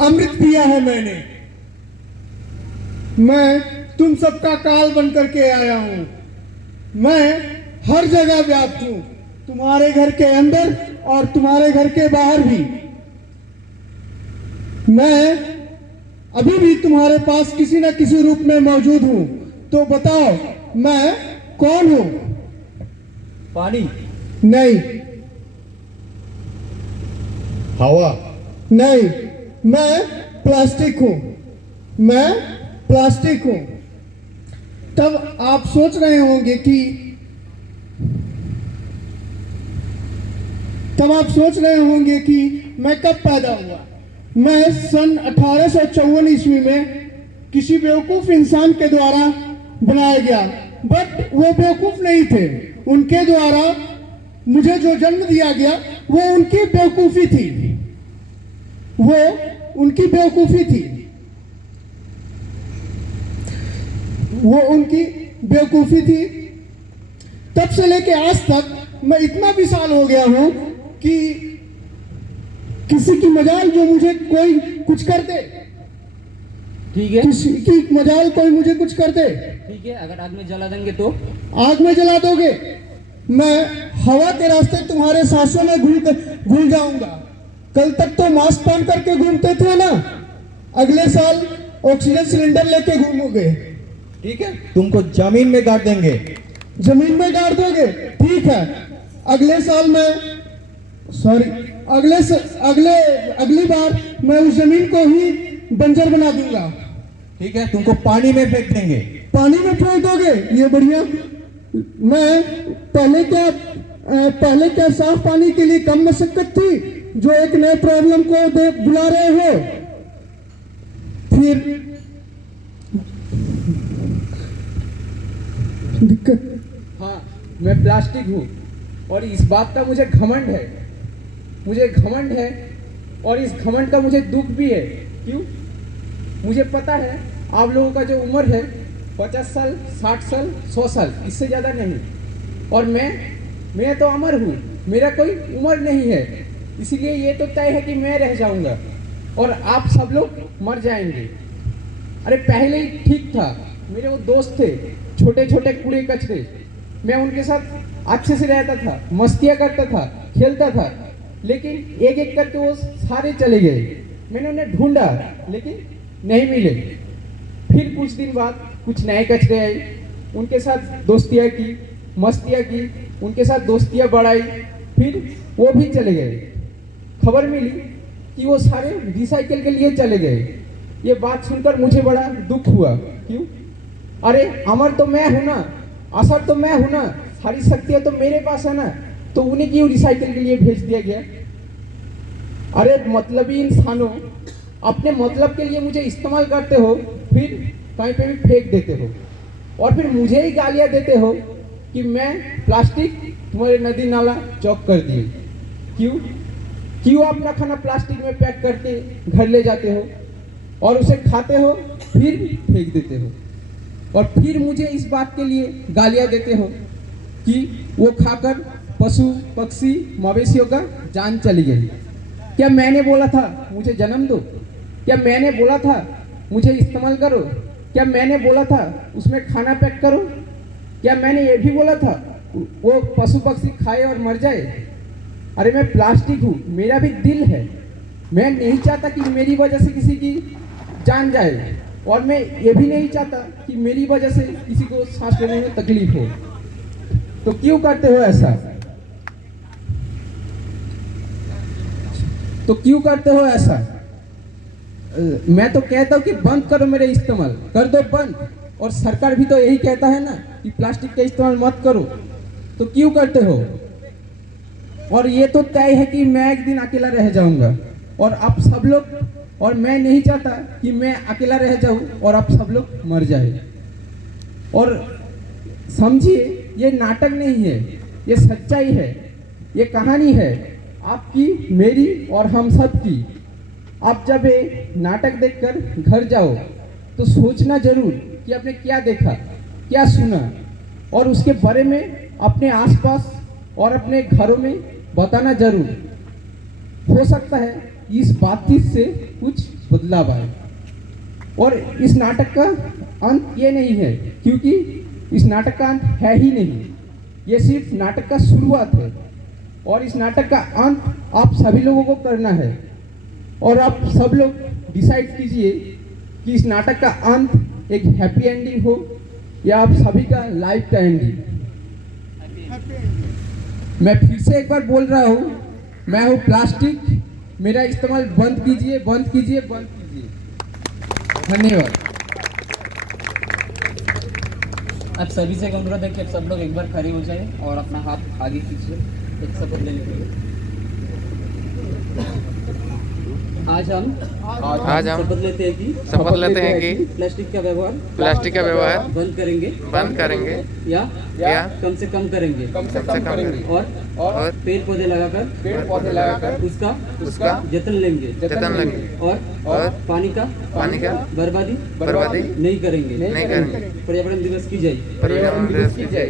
अमृत पिया है मैंने। मैं तुम सबका काल बन करके आया हूं। मैं हर जगह व्याप्त हूं, तुम्हारे घर के अंदर और तुम्हारे घर के बाहर भी। मैं अभी भी तुम्हारे पास किसी न किसी रूप में मौजूद हूं। तो बताओ मैं कौन हूं? पानी, नहीं हवा, नहीं, मैं प्लास्टिक हूं। मैं प्लास्टिक हूं। तब आप सोच रहे होंगे कि मैं कब पैदा हुआ। मैं सन 1854 ईस्वी में किसी बेवकूफ इंसान के द्वारा बनाया गया, बट वो बेवकूफ नहीं थे। उनके द्वारा मुझे जो जन्म दिया गया वो उनकी बेवकूफी थी। वो उनकी बेवकूफी थी। वो उनकी बेवकूफी थी। तब से लेके आज तक मैं इतना विशाल हो गया हूं कि किसी की मजाल जो मुझे कोई कुछ कर दे, ठीक है, किसी की मजाल कोई मुझे कुछ कर दे। ठीक है, अगर आग में जला देंगे तो? आग में जला दोगे, मैं हवा के रास्ते तुम्हारे सांसों में घुल जाऊंगा। कल तक तो मास्क पहन करके घूमते थे ना, अगले साल ऑक्सीजन सिलेंडर लेके घूमोगे। ठीक है, तुमको जमीन में गाड़ देंगे। जमीन में गाड़ दोगे, ठीक है। अगले साल मैं अगली बार मैं उस जमीन को ही बंजर बना दूंगा। ठीक है, तुमको पानी में फेंक देंगे। पानी में फेंक दोगे, ये बढ़िया। मैं पहले क्या साफ पानी के लिए कम मशक्कत थी जो एक नए प्रॉब्लम को बुला रहे हो। फिर दिक्कत। हाँ, मैं प्लास्टिक हूँ और इस बात का मुझे घमंड है। और इस घमंड का मुझे दुख भी है। क्यों? मुझे पता है आप लोगों का जो उम्र है 50 साल, 60 साल, 100 साल, इससे ज़्यादा नहीं। और मैं तो अमर हूँ, मेरा कोई उम्र नहीं है। इसीलिए ये तो तय है कि मैं रह जाऊँगा और आप सब लोग मर जाएंगे। अरे पहले ही ठीक था, मेरे वो दोस्त थे छोटे छोटे कूड़े कचरे, मैं उनके साथ अच्छे से रहता था, मस्तियाँ करता था, खेलता था। लेकिन एक एक करके वो सारे चले गए। मैंने उन्हें ढूंढा लेकिन नहीं मिले। फिर कुछ दिन बाद कुछ नए कचरे आए, उनके साथ दोस्तियाँ की, मस्तियाँ की, उनके साथ दोस्तियाँ बढ़ाई, फिर वो भी चले गए। खबर मिली कि वो सारे रिसाइकिल के लिए चले गए। ये बात सुनकर मुझे बड़ा दुख हुआ। क्यों? अरे अमर तो मैं हूं ना, असर तो मैं हूं ना, सारी शक्तियां तो मेरे पास है ना, तो उन्हें क्यों रिसाइकिल के लिए भेज दिया गया? अरे मतलबी इंसानों, अपने मतलब के लिए मुझे इस्तेमाल करते हो, फिर कहीं पे भी फेंक देते हो और फिर मुझे ही गालियां देते हो कि मैं प्लास्टिक तुम्हारे नदी नाला चौक कर दिए। क्यों अपना खाना प्लास्टिक में पैक करके घर ले जाते हो और उसे खाते हो, फिर फेंक देते हो और फिर मुझे इस बात के लिए गालियां देते हो कि वो खाकर पशु पक्षी मवेशियों का जान चली गई। क्या मैंने बोला था मुझे जन्म दो? क्या मैंने बोला था मुझे इस्तेमाल करो? क्या मैंने बोला था उसमें खाना पैक करो? क्या मैंने ये भी बोला था वो पशु पक्षी खाए और मर जाए? अरे मैं प्लास्टिक हूँ, मेरा भी दिल है। मैं नहीं चाहता कि मेरी वजह से किसी की जान जाए और मैं ये भी नहीं चाहता कि मेरी वजह से किसी को सांस लेने में तकलीफ हो। तो क्यों करते हो ऐसा? मैं तो कहता हूँ कि बंद करो मेरे इस्तेमाल, कर दो बंद। और सरकार भी तो यही कहता है ना कि प्लास्टिक का इस्तेमाल मत करो, तो क्यों करते हो? और ये तो तय है कि मैं एक दिन अकेला रह जाऊंगा और आप सब लोग, और मैं नहीं चाहता कि मैं अकेला रह जाऊं और आप सब लोग मर जाए। और समझिए, ये नाटक नहीं है, ये सच्चाई है, ये कहानी है आपकी, मेरी और हम सब की। आप जब ये नाटक देखकर घर जाओ तो सोचना जरूर कि आपने क्या देखा, क्या सुना, और उसके बारे में अपने आसपास और अपने घरों में बताना जरूर। हो सकता है इस बातचीत से कुछ बदलाव आए। और इस नाटक का अंत ये नहीं है, क्योंकि इस नाटक का अंत है ही नहीं, ये सिर्फ नाटक का शुरुआत है। और इस नाटक का अंत आप सभी लोगों को करना है। और आप सब लोग डिसाइड कीजिए कि इस नाटक का अंत एक हैप्पी एंडिंग हो या आप सभी का लाइफ का एंडिंग। मैं फिर से एक बार बोल रहा हूँ, मैं हूँ प्लास्टिक, मेरा इस्तेमाल बंद कीजिए, बंद कीजिए, बंद कीजिए। धन्यवाद। अब सभी से अनुरोध है कि अब सब लोग एक बार खड़े हो जाए और अपना हाथ आगे खींचिए एक शपथ लेने के लिए। आज हम शपथ लेते हैं कि प्लास्टिक का व्यवहार बंद करेंगे या कम से कम करेंगे और पेड़ पौधे लगाकर उसका जतन लेंगे और पानी का बर्बादी नहीं करेंगे। पर्यावरण दिवस की जय।